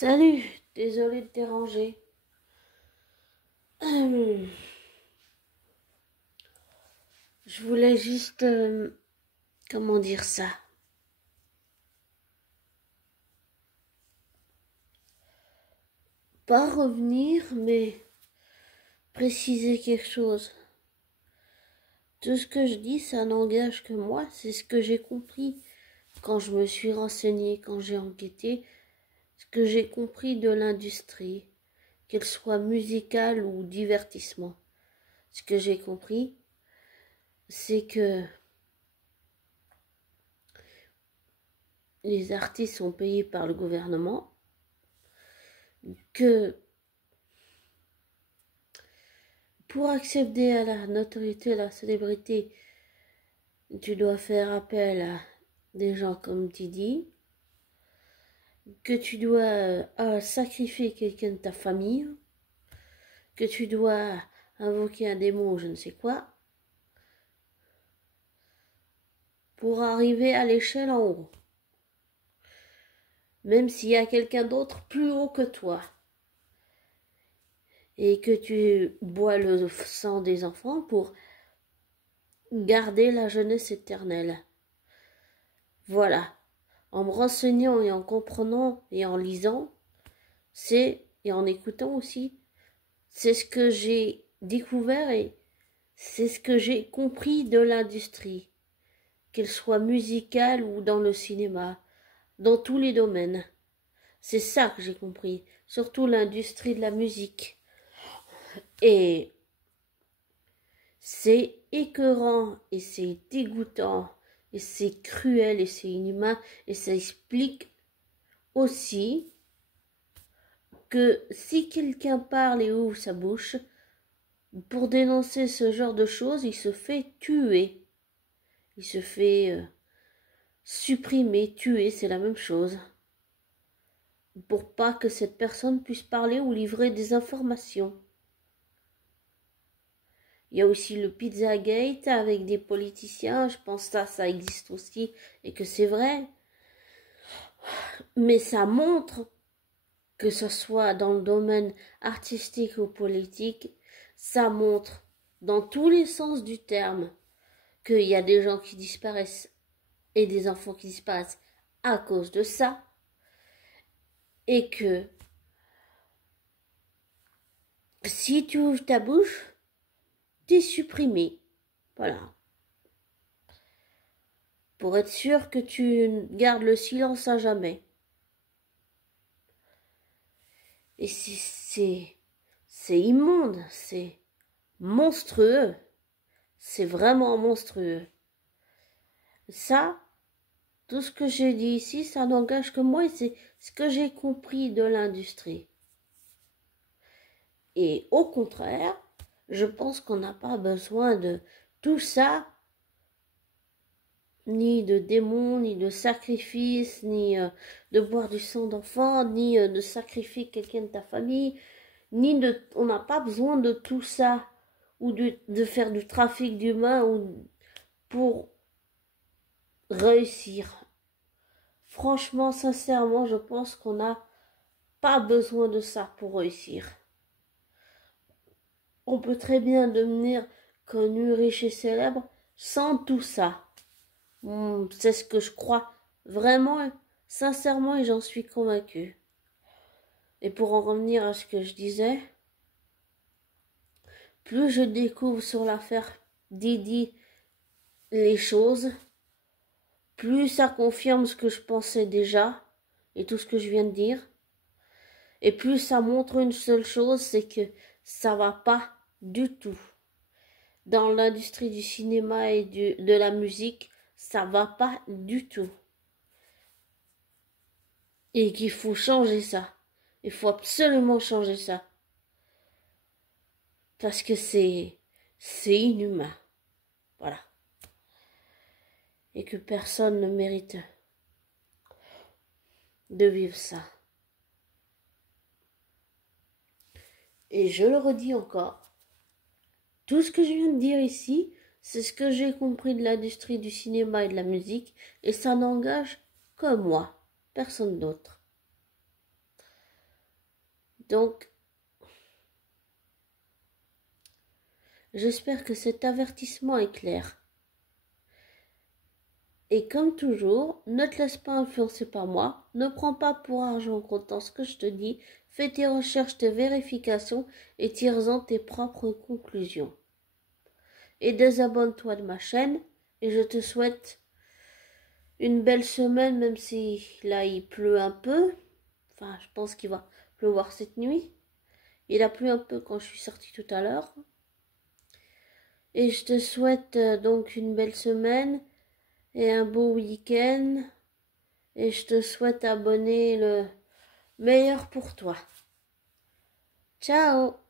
Salut, désolé de te déranger. Je voulais juste, comment dire ça? Pas revenir, mais préciser quelque chose. Tout ce que je dis, ça n'engage que moi, c'est ce que j'ai compris quand je me suis renseignée, quand j'ai enquêté, ce que j'ai compris de l'industrie, qu'elle soit musicale ou divertissement. Ce que j'ai compris, c'est que les artistes sont payés par le gouvernement, que pour accéder à la notoriété, à la célébrité, tu dois faire appel à des gens comme Didi, que tu dois sacrifier quelqu'un de ta famille, que tu dois invoquer un démon ou je ne sais quoi, pour arriver à l'échelle en haut. Même s'il y a quelqu'un d'autre plus haut que toi, et que tu bois le sang des enfants pour garder la jeunesse éternelle. Voilà. En me renseignant et en comprenant et en lisant, et en écoutant aussi, c'est ce que j'ai découvert et c'est ce que j'ai compris de l'industrie, qu'elle soit musicale ou dans le cinéma, dans tous les domaines. C'est ça que j'ai compris, surtout l'industrie de la musique. Et c'est écœurant et c'est dégoûtant et c'est cruel et c'est inhumain et ça explique aussi que si quelqu'un parle et ouvre sa bouche pour dénoncer ce genre de choses, il se fait tuer. Il se fait supprimer, tuer, c'est la même chose. Pour pas que cette personne puisse parler ou livrer des informations. Il y a aussi le Pizzagate avec des politiciens, je pense que ça existe aussi et que c'est vrai. Mais ça montre que ce soit dans le domaine artistique ou politique, ça montre dans tous les sens du terme qu'il y a des gens qui disparaissent et des enfants qui disparaissent à cause de ça, et que si tu ouvres ta bouche, t'es supprimé. Voilà. Pour être sûr que tu gardes le silence à jamais. Et c'est immonde, c'est monstrueux. C'est vraiment monstrueux. Ça, tout ce que j'ai dit ici, ça n'engage que moi et c'est ce que j'ai compris de l'industrie. Et au contraire, je pense qu'on n'a pas besoin de tout ça, ni de démons, ni de sacrifices, ni de boire du sang d'enfant, ni de sacrifier quelqu'un de ta famille, on n'a pas besoin de tout ça, ou de faire du trafic d'humains pour réussir. Franchement, sincèrement, je pense qu'on n'a pas besoin de ça pour réussir. On peut très bien devenir connu, riche et célèbre sans tout ça. C'est ce que je crois vraiment, sincèrement, et j'en suis convaincue. Et pour en revenir à ce que je disais, plus je découvre sur l'affaire Didi les choses, plus ça confirme ce que je pensais déjà et tout ce que je viens de dire. Et plus ça montre une seule chose, c'est que ça va pas du tout. Dans l'industrie du cinéma et de la musique, ça va pas du tout. Et qu'il faut changer ça. Il faut absolument changer ça. Parce que c'est inhumain. Voilà. Et que personne ne mérite de vivre ça. Et je le redis encore, tout ce que je viens de dire ici, c'est ce que j'ai compris de l'industrie du cinéma et de la musique, et ça n'engage que moi, personne d'autre. Donc, j'espère que cet avertissement est clair. Et comme toujours, ne te laisse pas influencer par moi, ne prends pas pour argent comptant ce que je te dis, fais tes recherches, tes vérifications et tire-en tes propres conclusions. Et désabonne-toi de ma chaîne et je te souhaite une belle semaine, même si là il pleut un peu. Enfin, je pense qu'il va pleuvoir cette nuit. Il a plu un peu quand je suis sortie tout à l'heure. Et je te souhaite donc une belle semaine et un beau week-end. Et je te souhaite abonner le meilleur pour toi. Ciao!